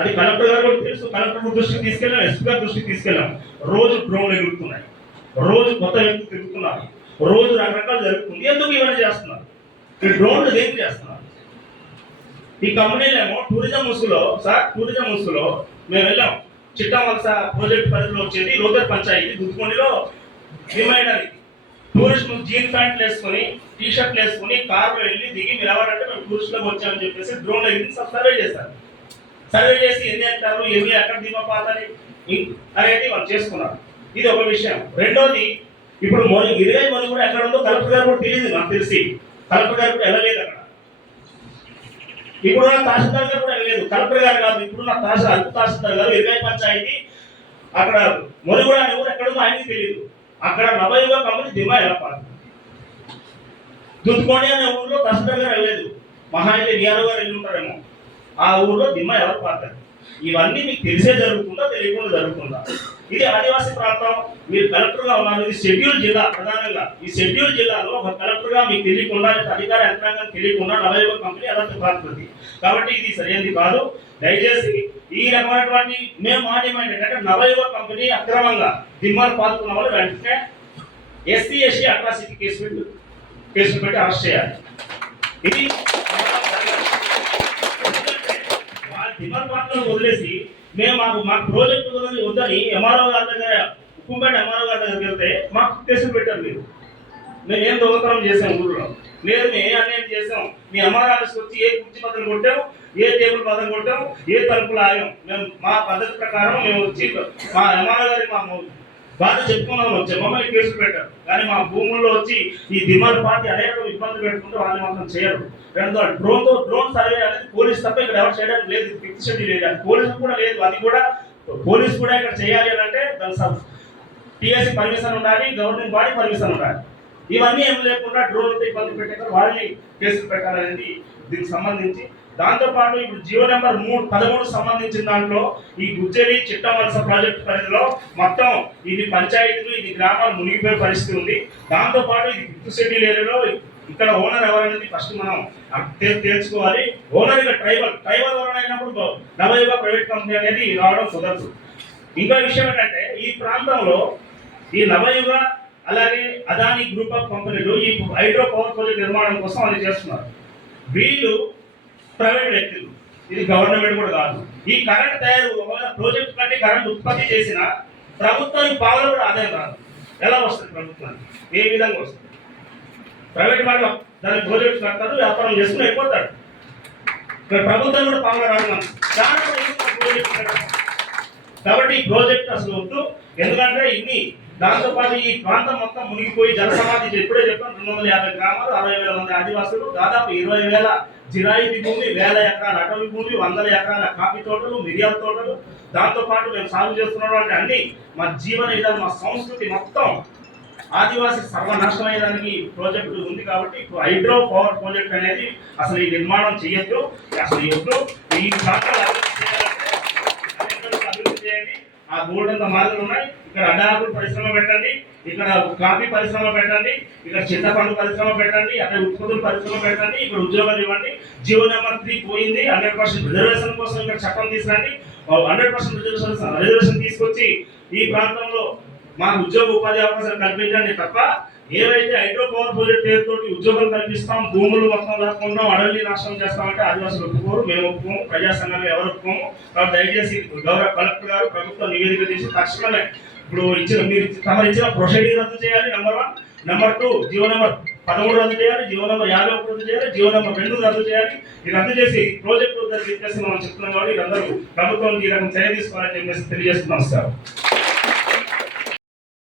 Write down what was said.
అది కలెక్టర్ గారు కూడా తెలుసు. కలెక్టర్ దృష్టికి తీసుకెళ్ళాం ఎస్పీ గారి దృష్టికి తీసుకెళ్ళాం రోజు డ్రోన్లు ఎగురుతున్నాయి. రోజు కొత్త వ్యక్తులు తిరుగుతున్నారు. రోజు రకరకాలు జరుగుతుంది. ఎందుకు ఇవన్నీ చేస్తున్నారు? ఈ డ్రోన్లు దేనికి చేస్తున్నారు? ఈ కంపెనీలేమో టూరిజం ముసుగులో సార్ టూరిజం ముసుగులో మేము వెళ్ళాం. చిట్టమలస ప్రాజెక్ట్ పరిధిలో వచ్చేది లోకల్ పంచాయతీ దుద్దుకొండలో దిగేయడానికి టూరిస్ట్ జీన్ ప్యాంట్లు వేసుకొని టీ షర్ట్లు వేసుకొని కార్లో వెళ్ళి దిగి మీరు ఎవరంటే మేము టూరిస్ట్లోకి వచ్చామని చెప్పేసి డ్రోన్లో ఎగిరి సర్వే చేశారు. సర్వే చేసి ఎన్ని ఎక్కారు ఎన్ని ఎక్కడ దిగపాతని అనేది వాళ్ళు చేసుకున్నారు. ఇది ఒక విషయం. రెండోది ఇప్పుడు మొని ఇరవై మొని కూడా ఎక్కడ ఉందో కలెక్టర్ గారు కూడా తెలియదు నాకు తెలిసి. కలెక్టర్ గారు కూడా వెళ్ళలేదు అక్కడ. ఇప్పుడు తహసీల్దార్ గారు కూడా వెళ్ళలేదు. కలెక్టర్ గారు కాదు ఇప్పుడు నా తహసీల్ అల్పు తహసీల్దార్ గారు ఇరవై పంచాయతీ అక్కడ కూడా అనే ఊరు ఎక్కడుందో ఆయనకి తెలియదు. అక్కడ నవయుగ కంపెనీ దిమా ఎలపాలి. దుద్దుకోండి అనే ఊళ్ళో తహసీల్దార్ గారు వెళ్ళలేదు. మహా అయితే విఆర్ఓ గారు వెళ్ళి ఉంటారేమో. ఆ ఊర్లో దిమ్మ ఎవరు పాతారు ఇవన్నీ మీకు తెలిసే జరుగుతుందా తెలియకుండా జరుగుతుందా? ఇది ఆదివాసీ ప్రాంతం. మీరు కలెక్టర్గా ఉన్నారు. ఇది షెడ్యూల్ జిల్లా ప్రధానంగా. ఈ షెడ్యూల్ జిల్లాలో ఒక కలెక్టర్గా మీకు తెలియకుండా అధికార యంత్రాంగం తెలియకుండా నలభై కంపెనీ అదంతా పారుతుంది కాబట్టి ఇది సరైనది కాదు. దయచేసి ఈ రకమైనటువంటి మేము మా డిమాండ్ ఏంటంటే ఒక కంపెనీ అక్రమంగా దిమ్మలు పాల్గొన్న వాళ్ళు వెంటనే ఎస్సీ ఎస్టీ అట్రాసిటీ కేసు పెట్టి కేసులు పెట్టి అరెస్ట్ చేయాలి. ఇది డిపార్ట్మెంట్లో వదిలేసి మేము మాకు మాకు ప్రాజెక్ట్ వదిలి వద్దని ఎంఆర్ఓ గారి దగ్గర ఉక్కుంపేట ఎంఆర్ఓ గారి దగ్గరికి వెళ్తే మాకు కేసులు పెట్టారు మీరు. మేము ఏం దొంగతనం చేసాం ఊళ్ళో? లేదు మేము ఏ అన్యాయం చేసాం. మీ ఎంఆర్ ఆఫీస్కి వచ్చి ఏ కుర్చీ పదం కొట్టాం ఏ టేబుల్ పదం కొట్టాం ఏ తలుపులు ఆగాం మేము మా పద్ధతి ప్రకారం మేము వచ్చి మా ఎంఆర్ గారి మా బాధ చెప్పుకున్నాం వచ్చాం మమ్మల్ని కేసు పెట్టారు. కానీ మా భూముల్లో వచ్చి ఈ దిమాల్ పార్టీ అనేక ఇబ్బంది పెట్టుకుంటే వాళ్ళు మాత్రం చేయరు. రెండు డ్రోన్తో డ్రోన్ సర్వే అనేది పోలీస్ తప్ప ఇక్కడ ఎవరు చేయడానికి లేదు. ఫిఫ్త్ లేదు అది పోలీసు కూడా లేదు. అది కూడా పోలీస్ కూడా ఇక్కడ చేయాలి అని అంటే దాని టీఎస్సీ పర్మిషన్ ఉండాలి గవర్నమెంట్ బాడీ పర్మిషన్ ఉండాలి. ఇవన్నీ ఏం లేకుండా డ్రోన్ ఇబ్బంది పెట్టారు వాళ్ళని కేసులు పెట్టాలనేది దీనికి సంబంధించి దాంతోపాటు ఇప్పుడు జియో నెంబర్ మూడు పదమూడు సంబంధించిన దాంట్లో ఈ గుజ్జరి చిట్టవలస ప్రాజెక్ట్ పరిధిలో మొత్తం ఇది పంచాయతీలు ఇది గ్రామాలు మునిగిపోయే పరిస్థితి ఉంది. దాంతోపాటు ఇది గుర్తు షెడ్యూల్ ఏరియాలో ఇక్కడ ఓనర్ ఎవరనేది ఫస్ట్ మనం తెలుసుకోవాలి. ఓనర్ ఇక ట్రైబల్ ట్రైబల్ ఓనర్ అయినప్పుడు నవయుగ ప్రైవేట్ కంపెనీ అనేది రావడం కుదరదు. ఇంకో విషయం ఏంటంటే ఈ ప్రాంతంలో ఈ నవయుగ అలాగే అదాని గ్రూప్ ఆఫ్ కంపెనీలు ఈ హైడ్రో పవర్ ప్రాజెక్ట్ నిర్మాణం కోసం అది చేస్తున్నారు వీళ్ళు ప్రైవేట్ వ్యక్తులు. ఇది గవర్నమెంట్ కూడా కాదు. ఈ కరెంట్ తయారు ఒకవేళ ప్రాజెక్ట్ కంటే కరెంట్ ఉత్పత్తి చేసిన ప్రభుత్వానికి పావులు కూడా ఆదాయం రాదు. ఎలా వస్తుంది ప్రభుత్వానికి? ఏ విధంగా వస్తుంది? ప్రైవేట్ వాళ్ళు దాని ప్రాజెక్ట్ కడతాడు వ్యాపారం చేసుకుని అయిపోతాడు ఇక్కడ ప్రభుత్వం కూడా పావులు రాదు దాని కూడా కాబట్టి ఈ ప్రాజెక్ట్ అసలు వద్దు. ఎందుకంటే ఇన్ని దాంతోపాటు ఈ ప్రాంతం మొత్తం మునిగిపోయి జల సమాధి ఎప్పుడే చెప్పాను రెండు వందల యాభై గ్రామాలు అరవై వేల మంది ఆదివాసులు దాదాపు ఇరవై వేల జిరాయితీ భూమి వేల ఎకరాల అటవీ భూమి వందల ఎకరాల కాఫీ తోటలు మిరియాల తోటలు. దాంతోపాటు మేము సాగు చేస్తున్నటువంటి అన్ని మా జీవన విధానం మా సంస్కృతి మొత్తం ఆదివాసి సర్వనాశనం అయ్యేదానికి ప్రాజెక్టు ఉంది కాబట్టి హైడ్రో పవర్ ప్రాజెక్ట్ అనేది అసలు ఈ నిర్మాణం చేయొద్దు అసలు ఎప్పుడు ఈ ప్రాంతాలు అభివృద్ధి చేయాలంటే అభివృద్ధి చేయండి. ఆ గోల్డ్ అంత మార్గలు ఉన్నాయి. ఇక్కడ అడ్డాకులు పరిశ్రమ పెట్టండి. ఇక్కడ కాఫీ పరిశ్రమ పెట్టండి. ఇక్కడ చింతపండు పరిశ్రమ పెట్టండి. అక్కడ ఉత్పత్తుల పరిశ్రమ పెట్టండి. ఇక్కడ ఉద్యోగాలు ఇవ్వండి. జీవో నెంబర్ త్రీ పోయింది. హండ్రెడ్ పర్సెంట్ రిజర్వేషన్ కోసం ఇక్కడ చట్టం తీసుకురండి. హండ్రెడ్ పర్సెంట్ రిజర్వేషన్ రిజర్వేషన్ తీసుకొచ్చి ఈ ప్రాంతంలో మాకు ఉద్యోగ ఉపాధి అవకాశాలు కల్పించండి తప్ప ఏవైతే హైడ్రో పవర్ ప్రాజెక్ట్ పేరుతోటి ఉద్యోగాలు కల్పిస్తాం భూములు మొత్తం లేకుండా అడవిని నాశనం చేస్తామంటే ఆదివాసులు ఒప్పుకోరు మేము ఒప్పుకోము ప్రజా సంఘాలు ఎవరు ఒప్పుకోము. కాబట్టి దయచేసి గౌరవ కలెక్టర్ గారు ప్రభుత్వం నివేదిక తీసి తక్షణమే ఇప్పుడు ఇచ్చిన మీరు తమరు ఇచ్చిన ప్రొసీడింగ్ రద్దు చేయాలి number one number two GO number పదమూడు రద్దు చేయాలి జీవో నెంబర్ యాభై ఒకటి రద్దు చేయాలి జీవో నెంబర్ రెండు రద్దు చేయాలి. ఇది రద్దు చేసి ప్రాజెక్టు ఇచ్చేసి మనం చెప్తున్నాం కాబట్టి అందరూ ప్రభుత్వం ఈ రకం చర్య తీసుకోవాలని చెప్పేసి తెలియజేస్తున్నాం సార్